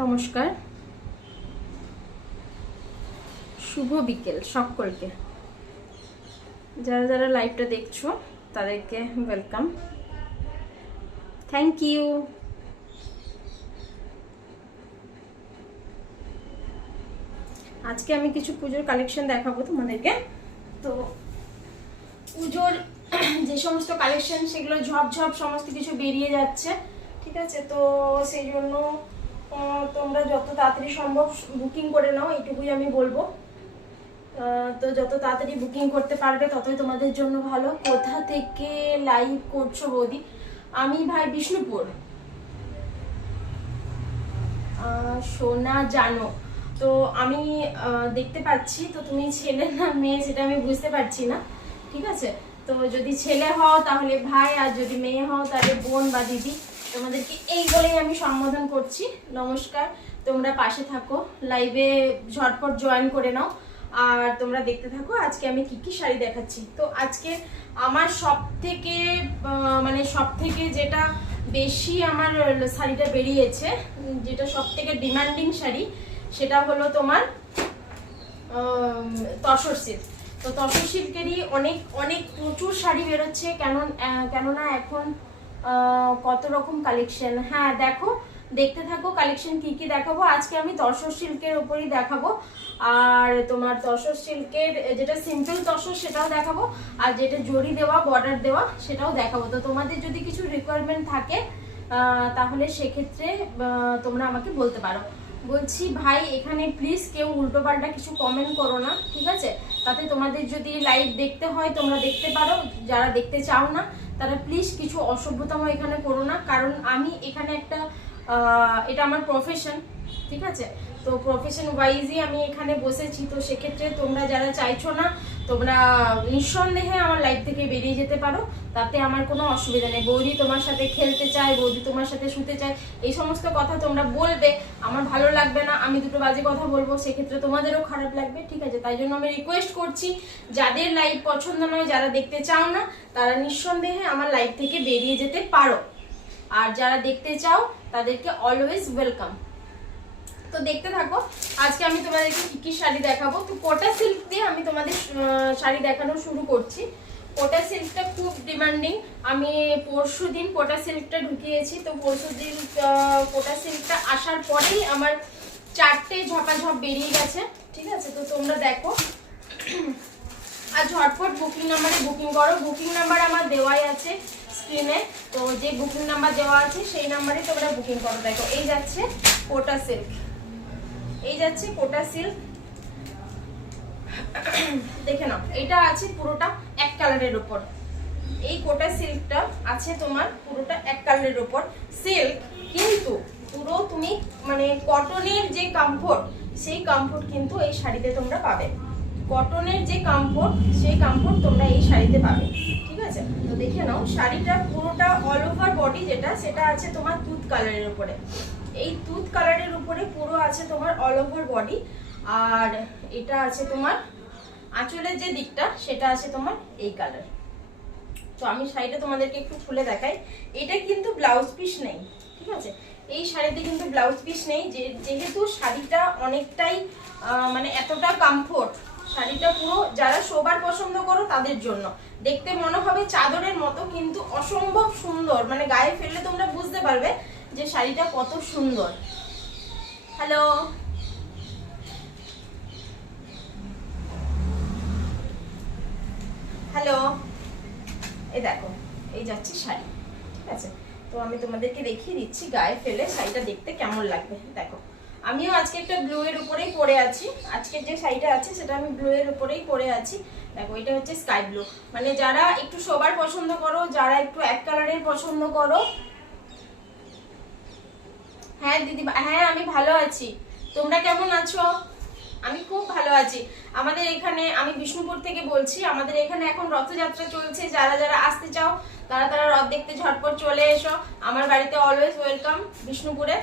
নমস্কার, শুভ বিকেল সকলকে। যারা যারা লাইভটা দেখছো তাদেরকে ওয়েলকাম, থ্যাংক ইউ। আজকে আমি কিছু পুজোর কালেকশন দেখাবো তোমাদেরকে। তো পুজোর যে সমস্ত কালেকশন সেগুলো ঝপঝপ সমস্ত কিছু বেরিয়ে যাচ্ছে, ঠিক আছে? তো সেই জন্য তোমরা যত তাড়াতাড়ি সম্ভব বুকিং করে নাও, এইটুকুই আমি বলবো। তো যত তাড়াতাড়ি বুকিং করতে পারবে ততই তোমাদের জন্য ভালো। কোথা থেকে লাইভ করছো বৌদি? আমি ভাই বিষ্ণুপুর। সোনা জানো তো আমি দেখতে পাচ্ছি, তো তুমি ছেলে না মেয়ে সেটা আমি বুঝতে পারছি না, ঠিক আছে? তো যদি ছেলে হও তাহলে ভাই, আর যদি মেয়ে হও তাহলে বোন বা দিদি। তোমাদেরকে এই বলেই আমি সম্বোধন করছি। নমস্কার, তোমরা পাশে থাকো, লাইভে ঝটপট জয়েন করে নাও আর তোমরা দেখতে থাকো আজকে আমি কি কি শাড়ি দেখাচ্ছি। তো আজকে আমার সব থেকে যেটা বেশি আমার শাড়িটা বেরিয়েছে, যেটা সব থেকে ডিমান্ডিং শাড়ি, সেটা হলো তোমার তসর সিল্ক। তো তসর সিল্কেরই অনেক অনেক প্রচুর শাড়ি বেরোচ্ছে, কেননা এখন কত রকম কালেকশন। হ্যাঁ দেখো, দেখতে থাকো কালেকশন কি কি দেখাবো। আজকে আমি তসর সিল্কের উপরই দেখাবো, আর তোমার তসর সিল্কের যেটা সিম্পল তসর সেটাও দেখাবো, আর যেটা জরি দেওয়া বর্ডার দেওয়া সেটাও দেখাবো। তো তোমাদের যদি কিছু রিকোয়ারমেন্ট থাকে তাহলে সেক্ষেত্রে তোমরা আমাকে বলতে পারো। বলছি ভাই, এখানে প্লিজ কেউ উল্টোপাল্টা কিছু কমেন্ট করো না, ঠিক আছে? তাতে তোমাদের যদি লাইভ দেখতে হয় তোমরা দেখতে পারো, যারা দেখতে চাও না তারা প্লিজ কিছু অসভ্যতাম এখানে করো না। কারণ আমি এখানে এটা আমার প্রফেশন, ঠিক আছে? তো প্রফেশন ওয়াইজই আমি এখানে বসেছি। তো সেক্ষেত্রে তোমরা যারা চাইছো না, তোমরা নিঃসন্দেহে আমার লাইভ থেকে বেরিয়ে যেতে পারো, তাতে আমার কোনো অসুবিধা নেই। বৌদি তোমার সাথে খেলতে চায়, বৌদি তোমার সাথে শুতে চায়, এই সমস্ত কথা তোমরা বলবে, আমার ভালো লাগবে না। আমি দুটো বাজে কথা বলবো, সেক্ষেত্রে তোমাদেরও খারাপ লাগবে, ঠিক আছে? তাই জন্য আমি রিকোয়েস্ট করছি, যাদের লাইভ পছন্দ নয়, যারা দেখতে চাও না, তারা নিঃসন্দেহে আমার লাইভ থেকে বেরিয়ে যেতে পারো। আর যারা দেখতে চাও তাদেরকে অলওয়েজ ওয়েলকাম। তো দেখতে থাকো আজকে আমি তোমাদেরকে কি কি শাড়ি দেখাবো। তো কোটা সিল্ক দিয়ে আমি তোমাদের শাড়ি দেখানো শুরু করছি। কোটা সিল্কটা খুব ডিমান্ডিং। আমি পরশুদিন কোটা সিল্কটা ঢুকিয়েছি। তো পরশুদিন কোটা সিল্কটা আসার পরেই আমার 4টে ঝপাঝপ বেরিয়ে গেছে, ঠিক আছে? তো তোমরা দেখো আর ঝটপট বুকিং নাম্বারে বুকিং করো। বুকিং নাম্বার আমার দেওয়াই আছে স্ক্রিনে, তো যে বুকিং নাম্বার দেওয়া আছে সেই নাম্বারে তোমরা বুকিং করো। দেখো এই যাচ্ছে কোটা সিল্ক, এই যাচ্ছে কোটা সিল্ক, দেখে নাও। এটা আছে পুরোটা এক কালারের উপর। এই কোটা সিল্কটা আছে তোমার পুরোটা এক কালারের উপর সিল্ক, কিন্তু পুরো তুমি কটনের যে কমফোর্ট, সেই কমফোর্ট কিন্তু এই শাড়িতে তোমরা পাবে। কটনের যে কমফোর্ট, সেই কমফোর্ট তোমরা এই শাড়িতে পাবে, ঠিক আছে? তো দেখে নাও শাড়িটা পুরোটা অল ওভার বডি যেটা, সেটা আছে তোমার তুঁত কালারের উপরে। এই তুঁত কালারের উপরে পুরো আছে তোমার অল ওভার বডি, আর এটা আছে তোমার আঁচলের যে দিকটা, সেটা আছে তোমার এই কালার। তো আমি শাড়িটা তোমাদেরকে একটু খুলে দেখাই। এটা কিন্তু ব্লাউজ পিস নেই, ঠিক আছে? এই শাড়িতে কিন্তু ব্লাউজ পিস নেই, যেহেতু শাড়িটা অনেকটাই এতটা কমফোর্ট। শাড়িটা পুরো যারা শোবার পছন্দ করো তাদের জন্য। দেখতে মনে হবে চাদরের মতো, কিন্তু অসম্ভব সুন্দর, গায়ে ফেললে তোমরা বুঝতে পারবে যে শাড়িটা কত সুন্দর। হ্যালো, হ্যালো, এই দেখো এই যাচ্ছে শাড়ি, ঠিক আছে? তো আমি তোমাদেরকে দেখিয়ে দিচ্ছি গায়ে ফেলে শাড়িটা দেখতে কেমন লাগবে। দেখো আমিও আজকে একটা ব্লু এর উপরেই পরে আছি। আজকের যে শাড়িটা আছে সেটা আমি ব্লু এর উপরেই পরে আছি। দেখো এটা হচ্ছে স্কাই ব্লু। যারা একটু সোবার পছন্দ করো, যারা একটু এক কালারের পছন্দ করো। হ্যাঁ দিদি, হ্যাঁ আমি ভালো আছি, তোমরা কেমন আছো? আমি খুব ভালো আছি। আমাদের এখানে, আমি বিষ্ণুপুর থেকে বলছি, আমাদের এখানে এখন রথযাত্রা চলছে। যারা যারা আসতে চাও তারা রথ দেখতে ঝটপট চলে এসো। আমার বাড়িতে অলওয়েজ ওয়েলকাম বিষ্ণুপুরে।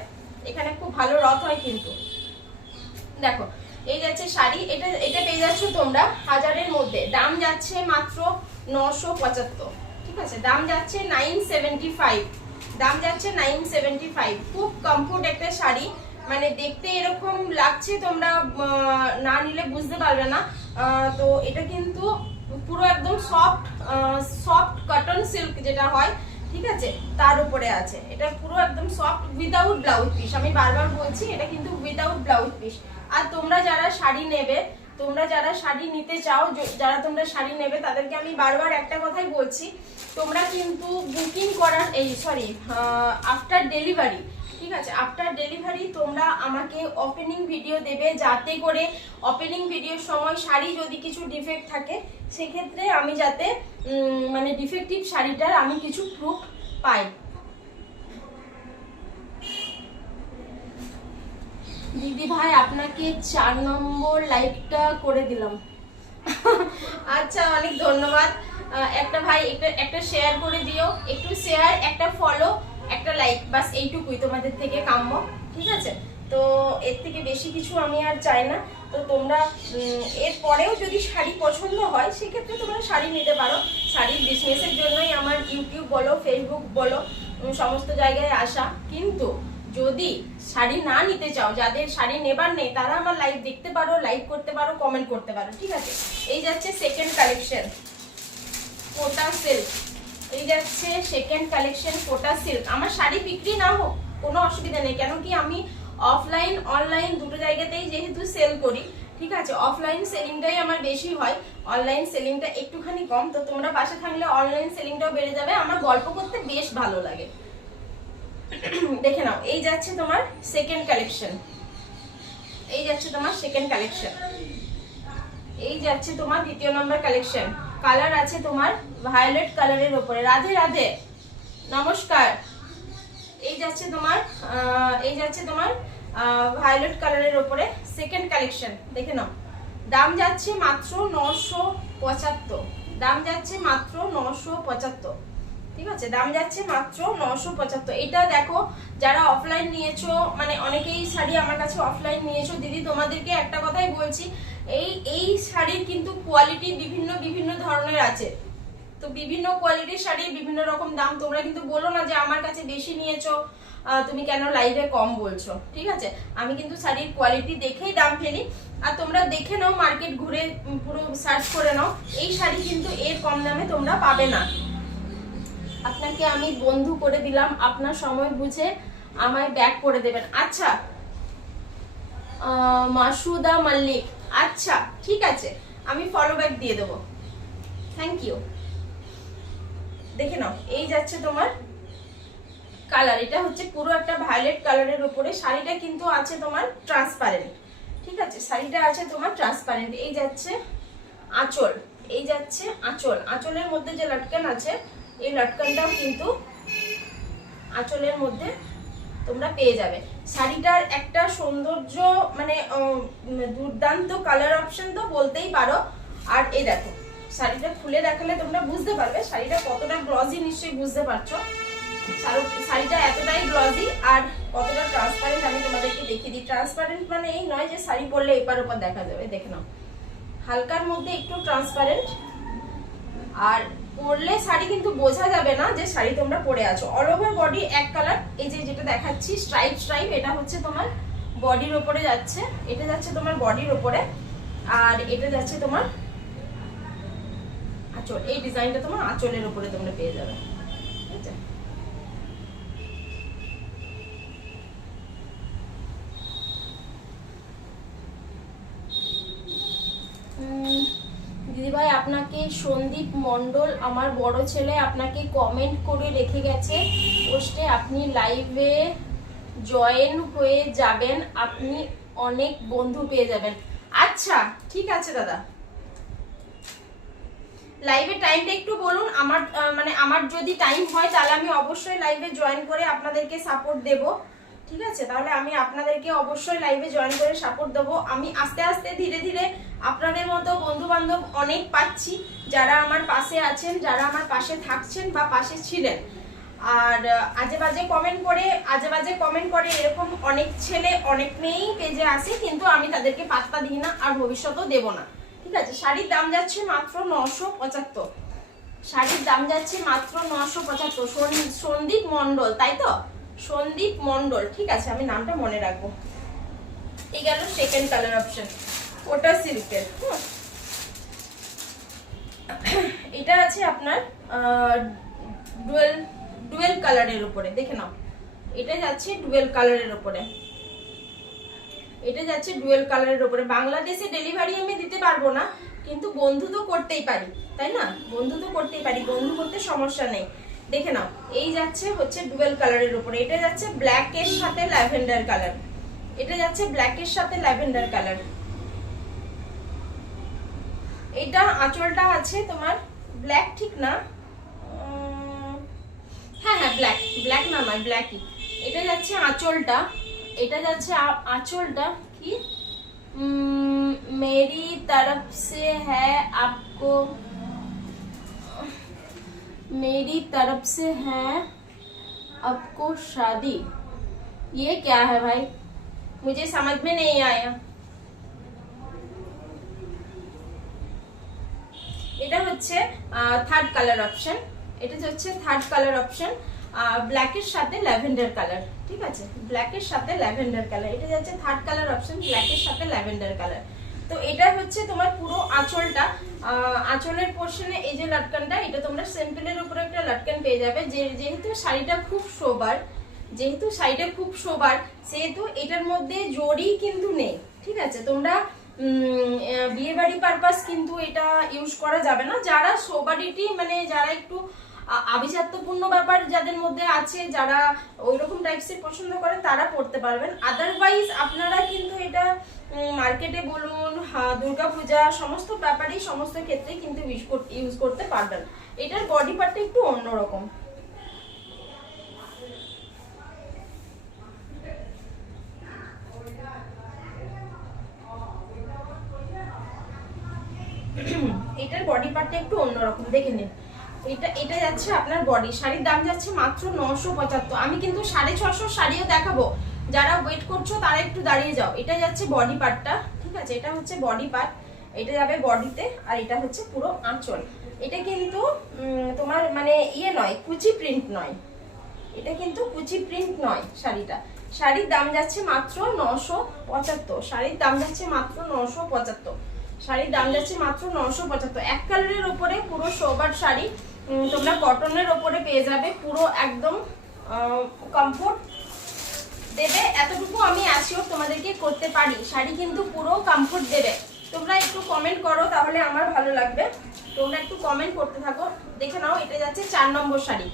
এখানে খুব ভালো রথ হয় কিন্তু। দেখো এই যাচ্ছে শাড়ি, এটা পেয়ে যাচ্ছ তোমরা 1000-এর মধ্যে। দাম যাচ্ছে মাত্র 975, ঠিক আছে? দাম যাচ্ছে 975, দাম যাচ্ছে 975। খুব কমফোর্ট একটা শাড়ি, মানে দেখতে এরকম লাগছে, তোমরা না নিলে বুঝতে পারবে না। তো এটা কিন্তু পুরো একদম সফট কটন সিল্ক যেটা হয়, ঠিক আছে, তার উপরে আছে। এটা পুরো একদম সফট উইদাউট ব্লাউজ পিস, আমি বারবার বলছি এটা কিন্তু উইদাউট ব্লাউজ পিস। আর তোমরা যারা শাড়ি নেবে, তোমরা যারা শাড়ি নিতে চাও, যারা তোমরা শাড়ি নেবে তাদেরকে আমি বারবার একটা কথাই বলছি, তোমরা কিন্তু বুকিং করার আফটার ডেলিভারি, ঠিক আছে, আফটার ডেলিভারি তোমরা আমাকে ওপেনিং ভিডিও দেবে, যাতে করে ওপেনিং ভিডিওর সময় শাড়ি যদি কিছু ডিফেক্ট থাকে সেক্ষেত্রে আমি যাতে মানে ডিফেক্টিভ শাড়িটার আমি কিছু প্রুফ পাই। দিদি ভাই আপনাকে 4 নম্বর লাইকটা করে দিলাম। আচ্ছা, অনেক ধন্যবাদ। একটা ভাই একটা শেয়ার করে দিও, একটু শেয়ার, একটা ফলো, একটা লাইক, বাস এইটুকুই তোমাদের থেকে কাম্য, ঠিক আছে। তো এর থেকে বেশি কিছু আমি আর চাই না। তো তোমরা এর পরেও যদি শাড়ি পছন্দ হয় সেক্ষেত্রে তোমরা শাড়ি নিতে পারো। শাড়ির বিজনেসের জন্যই আমার ইউটিউব বলো, ফেসবুক বলো, সমস্ত জায়গায় আসা। কিন্তু যদি শাড়ি না নিতে চাও, যাদের শাড়ি নেবার নেই, তারা আমার লাইভ দেখতে পারো, লাইক করতে পারো, কমেন্ট করতে পারো, ঠিক আছে। এই যাচ্ছে সেকেন্ড কালেকশন, কোটা সিল্ক। এই যাচ্ছে সেকেন্ড কালেকশন, কোটা সিল্ক। আমার শাড়ি বিক্রি না হোক কোনো অসুবিধা নেই, কেন কি আমি অফলাইন অনলাইন দুটো জায়গাতেই যেহেতু সেল করি, ঠিক আছে। অফলাইন সেলিংটাই আমার বেশি হয়, অনলাইন সেলিংটা একটুখানি কম। তো তোমরা পাশে থাকলে অনলাইন সেলিংটাও বেড়ে যাবে, আমার গল্প করতে বেশ ভালো লাগে। দেখে নাও, এই যাচ্ছে তোমার সেকেন্ড কালেকশন, এই যাচ্ছে তোমার সেকেন্ড কালেকশন, এই যাচ্ছে তোমার দ্বিতীয় নম্বর কালেকশন। কালার আছে তোমার ভায়োলেট কালারের উপরে। রাধে রাধে, নমস্কার। এই যাচ্ছে তোমার ভায়োলেট কালারের উপরে সেকেন্ড কালেকশন, দেখে নাও। দাম যাচ্ছে মাত্র 975, দাম যাচ্ছে মাত্র 975, ঠিক আছে, দাম যাচ্ছে মাত্র 975। এটা দেখো, যারা অফলাইন নিয়েছো, মানে অনেকেই শাড়ি আমার কাছে অফলাইন নিয়েছো, দিদি তোমাদেরকে একটা কথাই বলছি, এই শাড়ির কিন্তু কোয়ালিটি বিভিন্ন ধরনের আছে। তো বিভিন্ন কোয়ালিটির শাড়ি বিভিন্ন রকম দাম। তোমরা কিন্তু বলো না যে আমার কাছে বেশি নিয়েছো, তুমি কেন লাইভে কম বলছো, ঠিক আছে। আমি কিন্তু শাড়ির কোয়ালিটি দেখেই দাম ফেলি। আর তোমরা দেখে নাও, মার্কেট ঘুরে পুরো সার্চ করে নাও, এই শাড়ি কিন্তু এর কম দামে তোমরা পাবে না। আপনাকে আমি বন্ধু করে দিলাম, আপনার সময় বুঝে আমায় ব্যাক করে দেবেন। আচ্ছা, মাসুদা মল্লিক, আচ্ছা ঠিক আছে, আমি ফলো ব্যাক দিয়ে দেবো, থ্যাংক ইউ। দেখে নাও, এই যাচ্ছে তোমার কালার, এটা হচ্ছে পুরো একটা ভায়োলেট কালারের উপরে। শাড়িটা কিন্তু আছে তোমার ট্রান্সপারেন্ট, ঠিক আছে, শাড়িটা আছে তোমার ট্রান্সপারেন্ট। এই যাচ্ছে আঁচল, এই যাচ্ছে আঁচল, আঁচলের মধ্যে যে লটকান আছে, এই লটকানটাও কিন্তু আঁচলের মধ্যে তোমরা পেয়ে যাবে। শাড়িটার একটা সৌন্দর্য, মানে দুর্দান্ত কালার অপশন তো বলতেই পারো। আর এই দেখো, শাড়িটা খুলে দেখালে তোমরা বুঝতে পারবে শাড়িটা কতটা গ্লজি, নিশ্চয়ই বুঝতে পারছো। শাড়িটা এতটাই গ্লজি আর কতটা ট্রান্সপারেন্ট আমি তোমাদেরকে দেখিয়ে দিই। ট্রান্সপারেন্ট মানে এই নয় যে শাড়ি পরলে এপার ওপার দেখা যাবে, দেখে নাও, হালকার মধ্যে একটু ট্রান্সপারেন্ট। আর পরলে শাড়ি কিন্তু বোঝা যাবে না যে শাড়ি তোমরা পরে আছো। অল ওভার বডি এক কালার, এই যে যেটা দেখাচ্ছি স্ট্রাইপ, এটা হচ্ছে তোমার বডির ওপরে যাচ্ছে, এটা যাচ্ছে তোমার বডির ওপরে, আর এটা যাচ্ছে তোমার আঁচল। এই ডিজাইনটা তোমার আঁচলের উপরে তোমরা পেয়ে যাবে, ঠিক আছে। দিদিভাই আপনাকে সন্দীপ মণ্ডল, আমার বড় ছেলে, আপনাকে কমেন্ট করে রেখে গেছে পোস্টে, আপনি লাইভে জয়েন হয়ে যাবেন, আপনি অনেক বন্ধু পেয়ে যাবেন। আচ্ছা ঠিক আছে দাদা, লাইভে টাইমটা একটু বলুন। আমার যদি টাইম হয় তাহলে আমি অবশ্যই লাইভে জয়েন করে আপনাদেরকে সাপোর্ট দেব, ঠিক আছে। তাহলে আমি আপনাদেরকে অবশ্যই লাইভে জয়েন করে সাপোর্ট দেবো। আমি আস্তে আস্তে ধীরে ধীরে আপনাদের মতো বন্ধু বান্ধব অনেক পাচ্ছি, যারা আমার পাশে আছেন, যারা আমার পাশে থাকছেন বা পাশে ছিলেন। আর আজে বাজে কমেন্ট করে এরকম অনেক ছেলে অনেক মেয়েই পেজে আসে, কিন্তু আমি তাদেরকে পাত্তা দিই না আর ভবিষ্যতেও দেব না, ঠিক আছে। শাড়ির দাম যাচ্ছে মাত্র 975, শাড়ির দাম যাচ্ছে মাত্র 975। সন্দীপ মন্ডল, তাই তো? সন্দীপ মন্ডল, ঠিক আছে, আমি নামটা মনে রাখবো। এই গেল সেকেন্ড কালার অপশন, ওটা সিল্কের। এটা আছে আপনার ডুয়েল কালারের উপরে, দেখে নাও, এটা যাচ্ছে ডুয়েল কালারের উপরে, এটা যাচ্ছে ডুয়েল কালারের উপরে। বাংলাদেশে ডেলিভারি আমি দিতে পারবো না, কিন্তু বন্ধু তো করতেই পারি, তাই না? বন্ধু তো করতেই পারি, বন্ধু করতে সমস্যা নেই। দেখে নাও, এই যাচ্ছে হচ্ছে ডুয়েল কালারের উপরে, এটা যাচ্ছে ব্ল্যাক এর সাথে ল্যাভেন্ডার কালার, এটা যাচ্ছে ব্ল্যাক এর সাথে ল্যাভেন্ডার কালার। এটা আঁচলটা আছে তোমার ব্ল্যাক, ঠিক না? হ্যাঁ হ্যাঁ, ব্ল্যাক, ব্ল্যাক না নয়, ব্ল্যাকই। এটা যাচ্ছে আঁচলটা, এটা যাচ্ছে আঁচলটা কি, मेरी तरफ से है आपको, मेरी तरफ से है आपको शादी, ये क्या है भाई, मुझे समझ में नहीं आया। এটা হচ্ছে থার্ড কালার অপশন, এটা হচ্ছে থার্ড কালার অপশন, ব্ল্যাকের সাথে ল্যাভেন্ডার কালার, ঠিক আছে, ব্ল্যাকের সাথে ল্যাভেন্ডার কালার। এটা যাচ্ছে থার্ড কালার অপশন, ব্ল্যাকের সাথে ল্যাভেন্ডার কালার। তো এটা হচ্ছে তোমার পুরো আঁচলটা, আঁচলের পোর্শনে এই যে লটকানটা, এটা তোমরা সিম্পলের উপরে একটা লটকান পেয়ে যাবে। যেহেতু শাড়িটা খুব সোবার, যেহেতু শাড়িটা খুব সোবার, সেহেতু এটার মধ্যে জড়ি কিন্তু নেই, ঠিক আছে। তোমরা বিয়ে বাড়ি পারপাস কিন্তু এটা ইউজ করা যাবে না। যারা সোবারিটি মানে যারা একটু আভিজাত্যপূর্ণ ব্যাপার যাদের মধ্যে আছে, যারা ওইরকম টাইপসের পছন্দ করেন, তারা পড়তে পারবেন। আদারওয়াইজ আপনারা কিন্তু এটা মার্কেটে বলুন, দুর্গাপূজা, সমস্ত ব্যাপারেই, সমস্ত ক্ষেত্রেই কিন্তু ইউজ করতে পারবেন। এটার বডি পার্টটা একটু অন্যরকম। এটার বডি পার্টটা একটু অন্যরকম, দেখে নিন। এটা যাচ্ছে আপনার বডি, শাড়ির দাম যাচ্ছে মাত্র 975। আমি কিন্তু 650 শাড়িও দেখাবো, যারা ওয়েট করছো তারা একটু দাঁড়িয়ে যাও। এটা যাচ্ছে বডি পার্টটা, ঠিক আছে, এটা হচ্ছে বডি পার্ট, এটা যাবে বডিতে, আর এটা হচ্ছে পুরো আঁচল। এটা কিন্তু তোমার মানে ইয়ে নয়, কুচি প্রিন্ট নয়, এটা কিন্তু কুচি প্রিন্ট নয় শাড়িটা। শাড়ির দাম যাচ্ছে মাত্র 975, শাড়ির দাম যাচ্ছে মাত্র 975, শাড়ির দাম যাচ্ছে মাত্র 975। এক কালারের উপরে পুরো সোবার শাড়ি, তোমরা কটনের উপরে পেয়ে যাবে, পুরো একদম কমফোর্ট দেবে, এতটুকু আমি অ্যাসিওর তোমাদেরকে করতে পারি। শাড়ি কিন্তু পুরো কমফোর্ট দেবে। তোমরা একটু কমেন্ট করো, তাহলে আমার ভালো লাগবে। তোমরা একটু কমেন্ট করতে থাকো। দেখে নাও, এটা যাচ্ছে 4 নম্বর শাড়ি,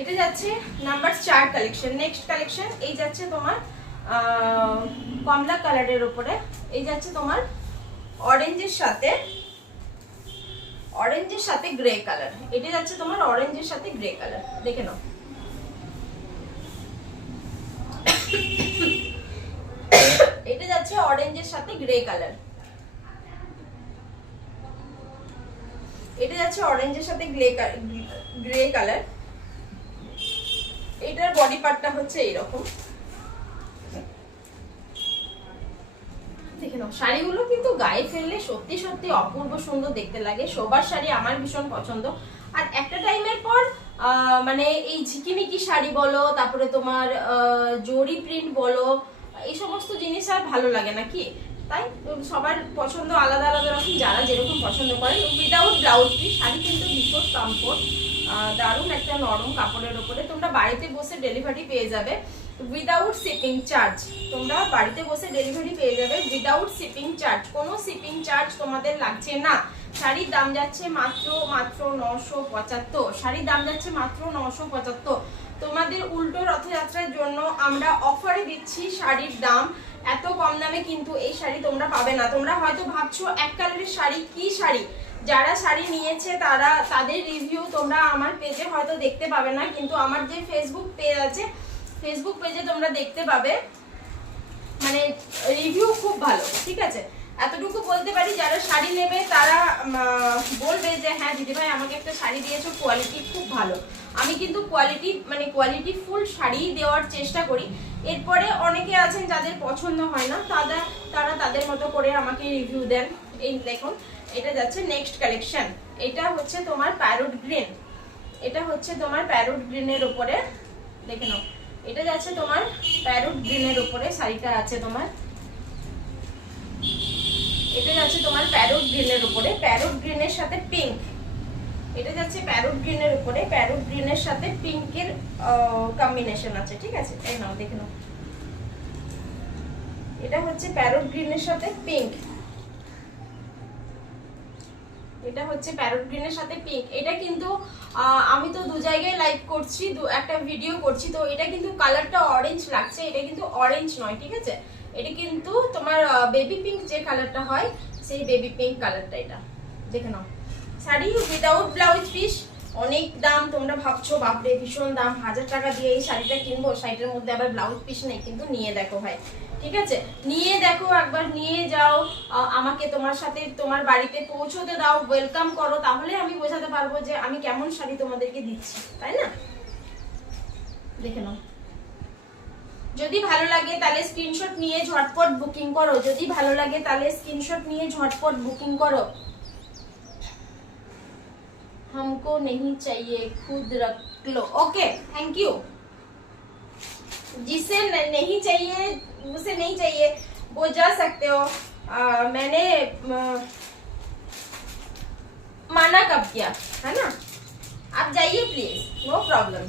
এটা যাচ্ছে নাম্বার 4 কালেকশন। নেক্সট কালেকশন এই যাচ্ছে তোমার কমলা কালারের উপরে, এই যাচ্ছে তোমার অরেঞ্জের সাথে গ্রে কালার, এটা যাচ্ছে তোমার অরেঞ্জের সাথে গ্রে কালার। দেখে নাও, এটা যাচ্ছে অরেঞ্জের সাথে গ্রে কালার, এটা যাচ্ছে অরেঞ্জের সাথে গ্রে কালার। এটার বডি পার্টটা হচ্ছে এইরকম, দেখে নাও। শাড়িগুলো কিন্তু গায়ে ফেললে সত্যি সত্যি অপূর্ব সুন্দর দেখতে লাগে। সবার শাড়ি আমার ভীষণ পছন্দ। আর একটা টাইমের পর মানে এই ঝিকিমিকি শাড়ি বলো, তারপরে তোমার জরি প্রিন্ট বলো, এই সমস্ত জিনিস আর ভালো লাগে না কি, তাই সবার পছন্দ আলাদা আলাদা রকম, যারা যেরকম পছন্দ করেন। উইদাউট ব্লাউজ পিস শাড়ি কিন্তু ভীষণ কমফোর্ট, দারুণ একটা নরম কাপড়ের উপরে। তোমরা বাড়িতে বসে ডেলিভারি পেয়ে যাবে উইদাউট শিপিং চার্জ, তোমরা বাড়িতে বসে ডেলিভারি পেয়ে যাবে উইদাউট শিপিং চার্জ, কোনো শিপিং চার্জ তোমাদের লাগছে না। শাড়ির দাম যাচ্ছে মাত্র 975, শাড়ির দাম যাচ্ছে মাত্র 975। তোমাদের উল্টো রথযাত্রার জন্য আমরা অফারে দিচ্ছি শাড়ির দাম এত কম দামে, কিন্তু এই শাড়ি তোমরা পাবে না। তোমরা হয়তো ভাবছো এক কালারের শাড়ি, কি শাড়ি, যারা শাড়ি নিয়েছে তাদের রিভিউ তোমরা আমার পেজে হয়তো দেখতে পাবে না, কিন্তু আমার যে ফেসবুক পেজ আছে, ফেসবুক পেজে তোমরা দেখতে পাবে, মানে রিভিউ খুব ভালো, ঠিক আছে। এতটুকু বলতে পারি, যারা শাড়ি নেবে তারা বলবে যে হ্যাঁ দিদিভাই আমাকে একটা শাড়ি দিয়েছো, কোয়ালিটি খুব ভালো। আমি কিন্তু কোয়ালিটি ফুল শাড়ি দেওয়ার চেষ্টা করি। এরপরে অনেকে আছেন যাদের পছন্দ হয় না, তারা তাদের মতো করে আমাকে রিভিউ দেন। এই দেখুন, এটা যাচ্ছে নেক্সট কালেকশন। এটা হচ্ছে তোমার প্যারট গ্রিন, এটা হচ্ছে তোমার প্যারট গ্রিনের উপরে, দেখে নাও। এটা যাচ্ছে তোমার প্যারট গ্রিনের উপরে শাড়িটা আছে তোমার, এটা যাচ্ছে তোমার প্যারট গ্রিনের উপরে, প্যারট গ্রিনের সাথে পিঙ্ক। এটা যাচ্ছে প্যারট গ্রিনের উপরে, প্যারট গ্রিনের সাথে পিঙ্কের কম্বিনেশন আছে, ঠিক আছে? এই নাও দেখে নাও, এটা হচ্ছে প্যারট গ্রিনের সাথে পিঙ্ক, এটা হচ্ছে প্যারট গ্রিনের সাথে পিঙ্ক। এটা কিন্তু আমি তো দু জায়গায় লাইভ করছি, একটা ভিডিও করছি, তো এটা কিন্তু কালারটা অরেঞ্জ লাগছে, এটা কিন্তু অরেঞ্জ নয়, ঠিক আছে? এটা কিন্তু তোমার বেবি পিঙ্ক যে কালারটা হয়, সেই বেবি পিঙ্ক কালারটা। এটা দেখে নাও, শাড়ি উইদাউট ব্লাউজ পিস। অনেক দাম, তোমরা ভাবছো বাপরে ভীষণ দাম, 1000 টাকা দিয়ে এই শাড়িটা কিনবো, শাড়িটার মধ্যে আবার ব্লাউজ পিস নেই, কিন্তু নিয়ে দেখো ভাই, ঠিক আছে? নিয়ে দেখো, একবার নিয়ে যাও, আমাকে তোমার সাথে তোমার বাড়িতে পৌঁছতে দাও, ওয়েলকাম করো, তাহলে আমি বোঝাতে পারবো যে আমি কেমন শাড়ি তোমাদেরকে দিচ্ছি, তাই না? দেখে নাও, যদি ভালো লাগে তাহলে স্ক্রিনশট নিয়ে ঝটপট বুকিং করো, যদি ভালো লাগে তাহলে স্ক্রিনশট নিয়ে ঝটপট বুকিং করো। हमको नहीं चाहिए खुद रख लो, ओके थैंक यू। जिसे नहीं चाहिए, उसे नहीं चाहिए, वो जा सकते हो। मैंने माना कब किया है ना, आप जाइए प्लीज, नो प्रॉब्लम,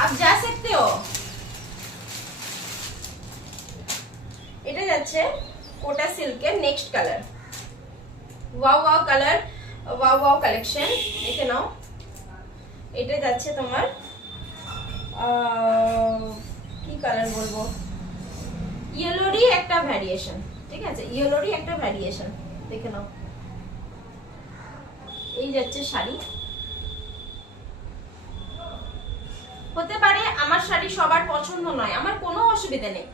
आप जा सकते हो। এটা যাচ্ছে কোটা সিল্কের next colour, wow wow colour, wow wow collection, দেখে নাও। এটা যাচ্ছে তোমার কি কালার বলবো, ইয়েলোরই একটা ভ্যারিয়েশন, ঠিক আছে? ইয়েলোরই একটা ভ্যারিয়েশন, দেখে নাও। এই যাচ্ছে শাড়ি, হতে পারে আমার শাড়ি সবার পছন্দ নয়, আমার কোনো অসুবিধা নেই।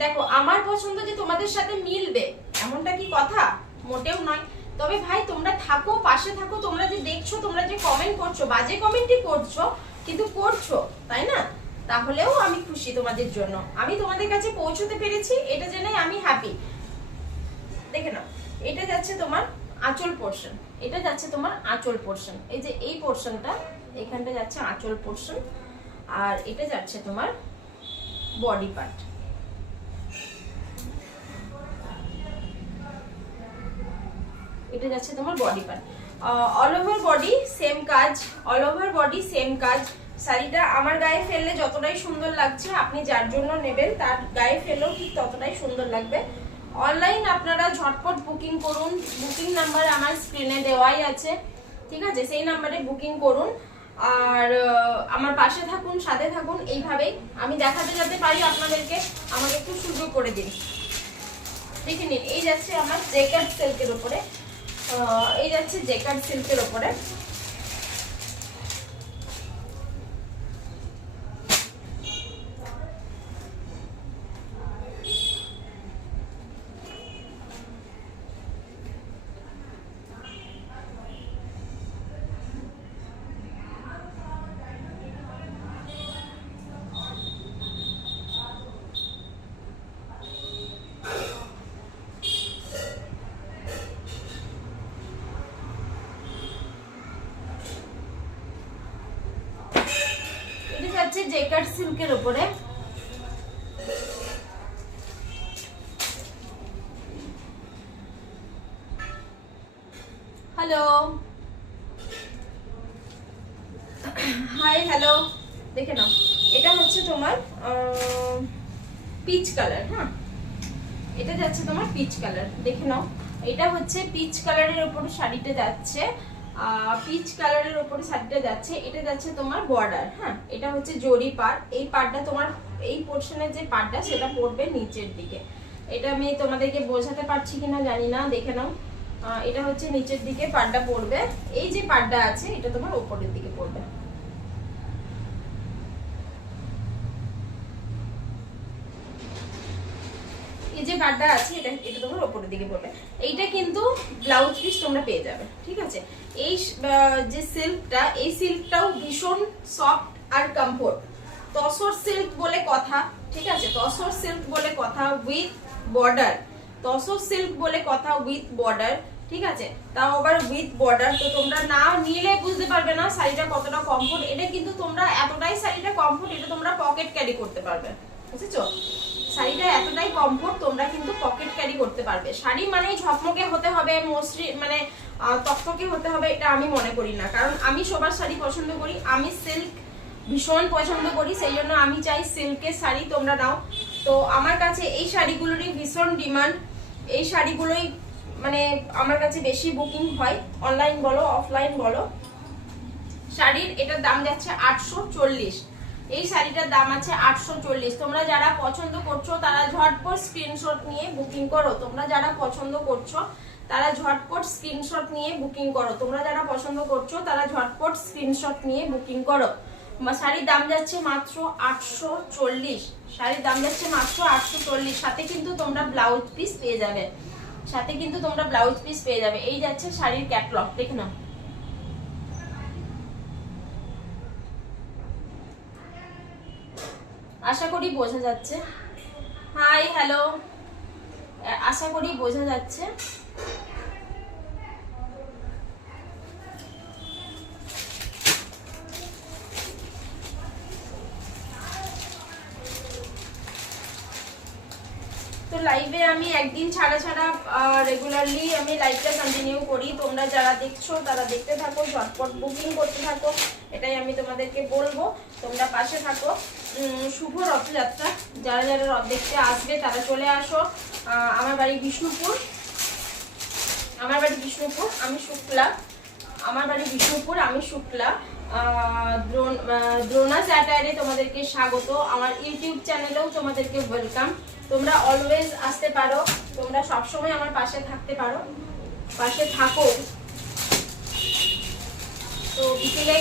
দেখো, আমার পছন্দ যে তোমাদের সাথে মিলবে এমনটা কি কথা? মোটেও নয়। তবে ভাই তোমরা থাকো, পাশে থাকো, তোমরা যে দেখছো, তোমরা যে কমেন্ট করছো, বাজে কমেন্টই করছো, কিন্তু করছো, তাই না? তাহলেও আমি খুশি তোমাদের জন্য, আমি তোমাদের কাছে পৌঁছতে পেরেছি, এটা জেনে আমি হ্যাপি। দেখে নাও, এটা যাচ্ছে তোমার আঁচল পোর্শন, এটা যাচ্ছে তোমার আঁচল পোর্শন, এই যে এই পোর্শনটা, এখানটা যাচ্ছে আঁচল পোর্শন, আর এটা যাচ্ছে তোমার বডি পার্ট। এটা যাচ্ছে তোমার body part, all over body same কাজ, অল ওভার বডি সেম কাজ। শাড়িটা আমার গায়ে ফেললে যতটাই সুন্দর লাগছে, আপনি যার জন্য নেবেন তার গায়ে ফেললেও ঠিক ততটাই সুন্দর লাগবে। অনলাইন আপনারা ঝটপট বুকিং করুন, বুকিং নাম্বার আমার স্ক্রিনে দেওয়াই আছে, ঠিক আছে? সেই নাম্বারে বুকিং করুন, আর আমার পাশে থাকুন, সাথে থাকুন, এইভাবেই আমি দেখাতে যেতে পারি আপনাদেরকে, আমাকে একটু সুযোগ করে দিন। দেখে নিন, এই যাচ্ছে আমার জেকার্ড সিল্কের উপরে, এই যাচ্ছে জেকার্ড সিল্কের উপরে, যাচ্ছে জেকার্ড সিল্কের উপরে। হ্যালো, হাই, হ্যালো, দেখে নাও, এটা হচ্ছে তোমার পিচ কালার, হ্যাঁ, এটা যাচ্ছে তোমার পিচ কালার, দেখে নাও। এটা হচ্ছে পিচ কালারের উপর শাড়িটা যাচ্ছে, পিচ কালারের উপরে শাড়িটা যাচ্ছে, এটা যাচ্ছে তোমার বর্ডার, হ্যাঁ, এটা হচ্ছে জরি পাড়, এই পাড়টা তোমার এই পোর্শনের যে পাড়টা সেটা পড়বে নিচের দিকে। এটা আমি তোমাদেরকে বোঝাতে পারছি কিনা জানি না, দেখে নাও, এটা হচ্ছে নিচের দিকে পাড়টা পড়বে, এই যে পাড়টা আছে এটা তোমার উপরের দিকে পড়বে। এই যে পাড়টা আছে এটা তোমার উপরের দিকে পড়বে। এইটা কিন্তু ব্লাউজ পিস তোমরা পেয়ে যাবে, ঠিক আছে? এই যে সিল্কটা, এই সিল্কটাও ভীষণ সফট আর কমফোর্ট, তসর সিল্ক বলে কথা, ঠিক আছে? তসর সিল্ক বলে কথা, উইথ বর্ডার। তসর সিল্ক বলে কথা, উইথ বর্ডার, ঠিক আছে, তাও আবার উইথ বর্ডার। তো তোমরা না নিলে বুঝতে পারবে না শাড়িটা কতটা কমফোর্ট। এটা কিন্তু তোমরা এতটাই শাড়িটা কমফোর্ট, এটা তোমরা পকেট ক্যারি করতে পারবে, বুঝেছো? শাড়িটা এতটাই কমফোর্ট, তোমরা কিন্তু পকেট ক্যারি করতে পারবে। শাড়ি মানে ঝকমকে হতে হবে, মসৃণ মানে তকতকে হতে হবে, এটা আমি মনে করি না। কারণ আমি সবার শাড়ি পছন্দ করি, আমি সিল্ক ভীষণ পছন্দ করি, সেই জন্য আমি চাই সিল্কের শাড়ি তোমরা নাও। তো আমার কাছে এই শাড়িগুলোরই ভীষণ ডিমান্ড, এই শাড়িগুলোই মানে আমার কাছে বেশি বুকিং হয়, অনলাইন বলো অফলাইন বলো। শাড়ির এটার দাম যাচ্ছে 840, এই শাড়িটার দাম আছে 840। তোমরা যারা পছন্দ করছো তারা ঝটপট স্ক্রিনশট নিয়ে বুকিং করো, তোমরা যারা পছন্দ করছো তারা ঝটপট স্ক্রিনশট নিয়ে বুকিং করো, তোমরা যারা পছন্দ করছো তারা ঝটপট স্ক্রিনশট নিয়ে বুকিং করো। শাড়ির দাম যাচ্ছে মাত্র 840, শাড়ির দাম যাচ্ছে মাত্র 840। সাথে কিন্তু তোমরা ব্লাউজ পিস পেয়ে যাবে, সাথে কিন্তু তোমরা ব্লাউজ পিস পেয়ে যাবে। এই যাচ্ছে শাড়ির ক্যাটলগ, দেখে নাও। আশা করি বোঝা যাচ্ছে। হাই হ্যালো, আশা করি বোঝা যাচ্ছে। তো লাইভে আমি একদিন ছাড়া ছাড়া রেগুলারলি আমি লাইভটা কন্টিনিউ করি। তোমরা যারা দেখছো তারা দেখতে থাকো, ঝটপট বুকিং করতে থাকো, এটাই আমি তোমাদেরকে বলবো। তোমরা পাশে থাকো। শুভ রথযাত্রা, যারা যারা রথ দেখতে আসবে তারা চলে আসো। আমার বাড়ি বিষ্ণুপুর, আমার বাড়ি বিষ্ণুপুর, আমি শুক্লা, আমার বাড়ি বিষ্ণুপুর, আমি শুক্লা। দ্রোণা স্যাটারে তোমাদেরকে স্বাগত, আমার ইউটিউব চ্যানেলেও তোমাদেরকে ওয়েলকাম। তোমরা অলওয়েজ আসতে পারো, তোমরা সবসময় আমার পাশে থাকতে পারো, পাশে থাকো। তো বিকেলে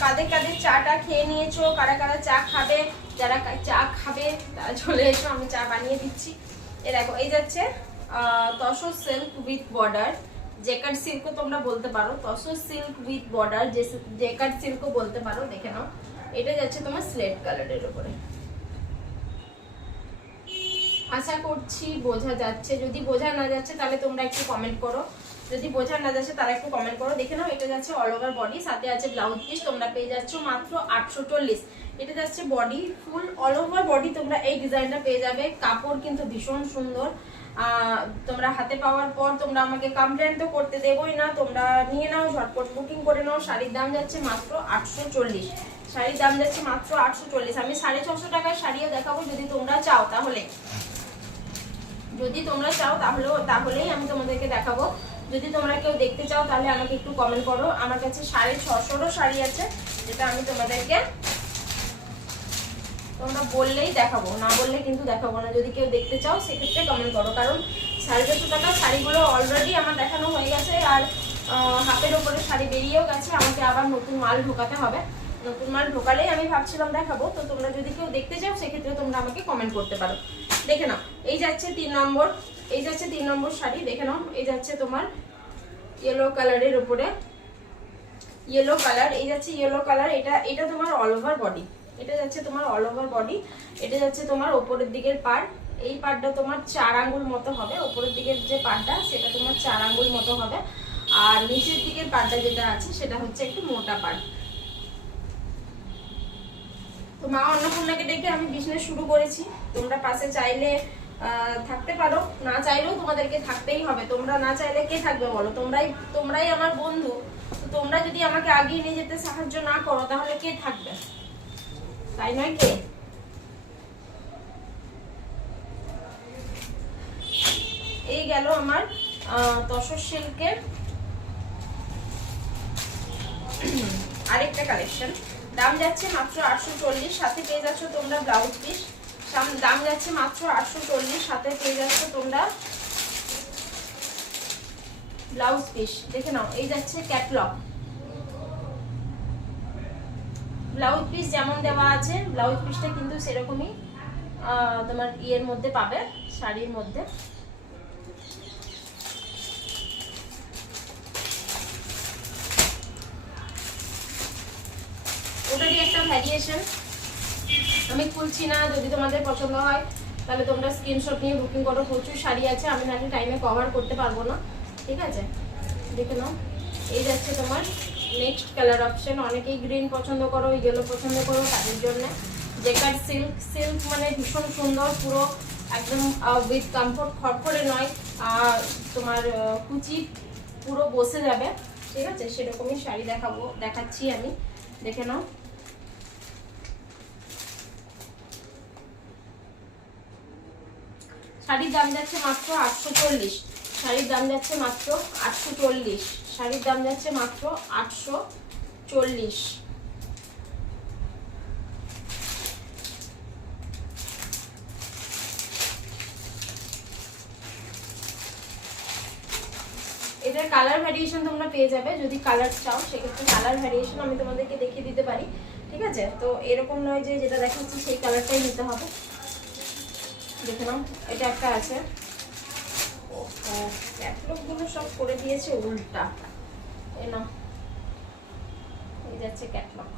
কাদের কাদের চাটা খেয়ে নিয়েছো, কারা কারা চা খাবে, যারা চা খাবে তারা চলে এসো, আমি চা বানিয়ে দিচ্ছি। এ দেখো, এই যাচ্ছে tussar silk with border, jacquard সিল্কও তোমরা বলতে পারো, tussar silk with border, jacquard সিল্কও বলতে পারো। দেখে নাও, এটা যাচ্ছে তোমার স্লেট কালারের উপরে। আশা করছি বোঝা যাচ্ছে, যদি বোঝা না যাচ্ছে তাহলে তোমরা একটু কমেন্ট করো, যদি বোঝা না যাচ্ছে তারা একটু কমেন্ট করো। দেখে নাও, এটা যাচ্ছে অল ওভার বডি, সাথে আছে ব্লাউজ পিস, তোমরা পেয়ে যাচ্ছ মাত্র 840। এটা যাচ্ছে বডি, ফুল অল ওভার বডি তোমরা এই ডিজাইনটা পেয়ে যাবে। কাপড় কিন্তু ভীষণ সুন্দর। তোমরা হাতে পাওয়ার পর তোমরা আমাকে কমপ্লেন তো করতে দেবোই না, তোমরা নিয়ে নাও, ঝটপট বুকিং করে নাও। শাড়ির দাম যাচ্ছে মাত্র 840, শাড়ির দাম যাচ্ছে মাত্র 840। আমি 650 টাকার শাড়িও দেখাবো যদি তোমরা চাও, তাহলে যদি তোমরা চাও তাহলেই আমি তোমাদেরকে দেখাবো। যদি তোমরা কেউ দেখতে চাও তাহলে আমাকে একটু কমেন্ট করো। আমার কাছে 650 শাড়ি আছে, যেটা আমি তোমাদেরকে তোমরা বললেই দেখাবো, না বললে কিন্তু দেখাবো না। যদি কেউ দেখতে চাও সেক্ষেত্রে কমেন্ট করো, কারণ 450 টাকার শাড়িগুলো অলরেডি আমার দেখানো হয়ে গেছে, আর হাফের ওপরে শাড়ি বেরিয়েও গেছে। আমাকে আবার নতুন মাল ঢোকাতে হবে, নতুন মাল ঢোকালেই আমি ভাবছিলাম দেখাবো। তো তোমরা যদি কেউ দেখতে চাও সেক্ষেত্রে তোমরা আমাকে কমেন্ট করতে পারো। দেখে নাও, এই যাচ্ছে 3 নম্বর, এই যাচ্ছে 3 নম্বর শাড়ি। দেখে নাও, এই যাচ্ছে তোমার ইয়েলো কালারের উপরে, ইয়েলো কালার, এই যাচ্ছে ইয়েলো কালার। এটা তোমার অল ওভার বডি, এটা যাচ্ছে তোমার অল ওভার বডি। এটা যাচ্ছে তোমার ওপরের দিকের পার্ট, এই পার্টটা তোমার 4 আঙ্গুল মতো হবে। ওপরের দিকের যে পার্টটা সেটা তোমার 4 আঙ্গুল মতো হবে, আর নিচের দিকের পার্টটা যেটা আছে সেটা হচ্ছে একটু মোটা পার্ট। তো মা অন্নপূর্ণাকে ডেকে আমি বিজনেস শুরু করেছি। তোমরা পাশে চাইলে থাকতে পারো, না চাইলেও তোমাদেরকে থাকতেই হবে। তোমরা না চাইলে কে থাকবে বলো? তোমরাই আমার বন্ধু। তো তোমরা যদি আমাকে আগিয়ে নিয়ে যেতে সাহায্য না করো তাহলে কে থাকবে, তাই নয় কে? এই গেল আমার তসর সিল্কের আরেকটা কালেকশন। দাম যাচ্ছে মাত্র 840, সাথে পেয়ে যাচ্ছ তোমরা ব্লাউজ পিস। দাম যাচ্ছে মাত্র 840, সাথে পেয়ে যাচ্ছ তোমরা ব্লাউজ পিস। দেখে নাও, এই যাচ্ছে ক্যাটলগ। ব্লাউজ পিস যেমন দেওয়া আছে, ব্লাউজ পিসটা কিন্তু সেরকমই তোমার ইয়ের মধ্যে পাবে, শাড়ির মধ্যে। ওটারই একটা ভ্যারিয়েশন, আমি খুলছি না, যদি তোমাদের পছন্দ হয় তাহলে তোমরা স্ক্রিনশট নিয়ে বুকিং করো। প্রচুর শাড়ি আছে, আমি নাকি টাইমে কভার করতে পারবো না, ঠিক আছে? দেখে নাও, এই যাচ্ছে তোমার নেক্সট কালার অপশন। অনেকেই গ্রিন পছন্দ করো, ইয়েলো পছন্দ করো, তাদের জন্য জেকার্ড সিল্ক। সিল্ক মানে ভীষণ সুন্দর, পুরো একদম উইথ কমফোর্ট, খড়খড়ে নয়, তোমার কুচি পুরো বসে যাবে, ঠিক আছে? সেরকমই শাড়ি দেখাচ্ছি আমি, দেখে নাও। শাড়ির দাম যাচ্ছে মাত্র 840, শাড়ির দাম যাচ্ছে মাত্র 840, শাড়ির দাম যাচ্ছে মাত্র 840। এটার কালার ভ্যারিয়েশন তোমরা পেয়ে যাবে, যদি কালার চাও সেক্ষেত্রে কালার ভ্যারিয়েশন আমি তোমাদেরকে দেখিয়ে দিতে পারি, ঠিক আছে? তো এরকম নয় যে যেটা দেখাচ্ছি সেই কালারটাই নিতে হবে। দেখে নাও, এটা একটা আছে। ক্যাটলগ গুলো সব করে দিয়েছে উল্টা, এই নাও, এই যাচ্ছে ক্যাটলগ।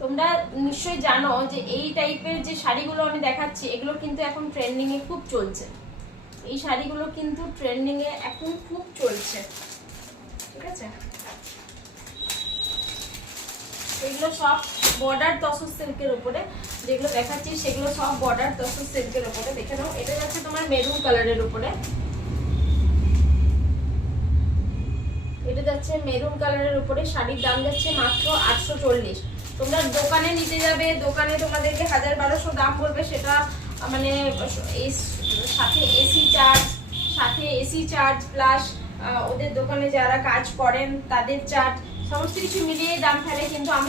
তোমরা নিশ্চয়ই জানো যে এই টাইপের যে শাড়িগুলো আমি দেখাচ্ছি এগুলো কিন্তু এখন ট্রেন্ডিং এ খুব চলছে, এই শাড়িগুলো কিন্তু ট্রেন্ডিং এ এখন খুব চলছে, ঠিক আছে? এগুলো সব বর্ডার তসর সিল্কের উপরে, যেগুলো দেখাচ্ছি সেগুলো সব বর্ডার তসর সিল্কের উপরে। দেখে নাও, এটা যাচ্ছে তোমার মেরুন কালারের উপরে, এটা যাচ্ছে মেরুন কালারের উপরে, শাড়ির দাম যাচ্ছে মাত্র 840। তোমরা দোকানে নিতে যাবে, দোকানে তোমাদেরকে 1000-1200 দাম বলবে, সেটা মানে সাথে এসি চার্জ প্লাস ওদের দোকানে যারা কাজ করেন তাদের চার্জ, সমস্ত কিছু মিলিয়ে দাম ফেলে। কিন্তু আমি